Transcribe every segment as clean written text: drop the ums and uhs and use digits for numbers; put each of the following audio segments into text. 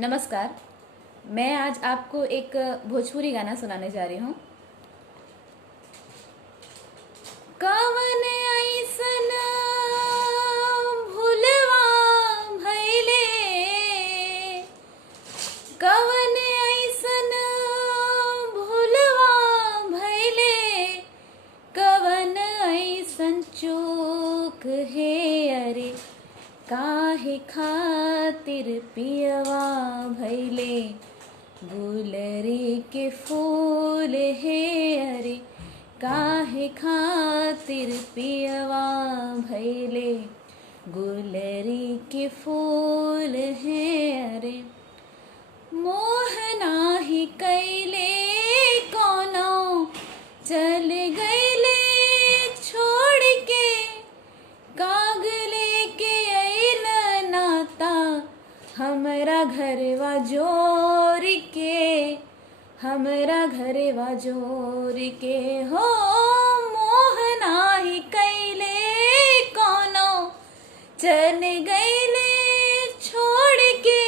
नमस्कार। मैं आज आपको एक भोजपुरी गाना सुनाने जा रही हूँ। कवन ऐसन भुलवा भइले, कवन ऐसन भुलवा भइले, कवन ऐसन चूक है अरे, काहे खातिर पियवा भइले, गुलरी के फूल है अरे, काहे खातिर पियवा भइले, गुलरी के फूल है अरे। मोह नाही कैले कोनो चल गईले छोड़ के, कागले के अइल नाता हमरा घरवा जोर के, हमरा घरवा जोर के हो। मोह नाही कैले कोनो चल गईले छोड़ के,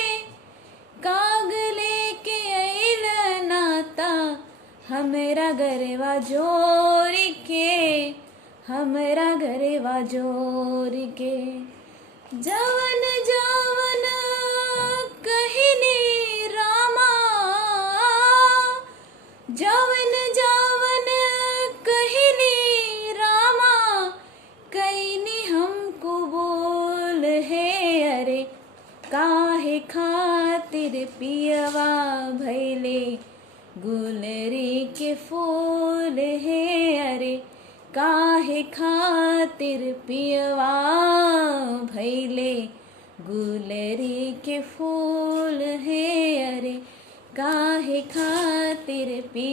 कागले के अइल नाता हमरा घरवा जोर के, हमरा घरवा जोर के। जवन जवन कहनी रामा, जवन जवन कहनी रामा, कैनी हमको बोल है अरे, काहे खातिर पियवा भइले, गुलरी के फूल है अरे, काहे खातिर पियवा भइले, गुलरी के फूल है अरे, काहे खातिर पि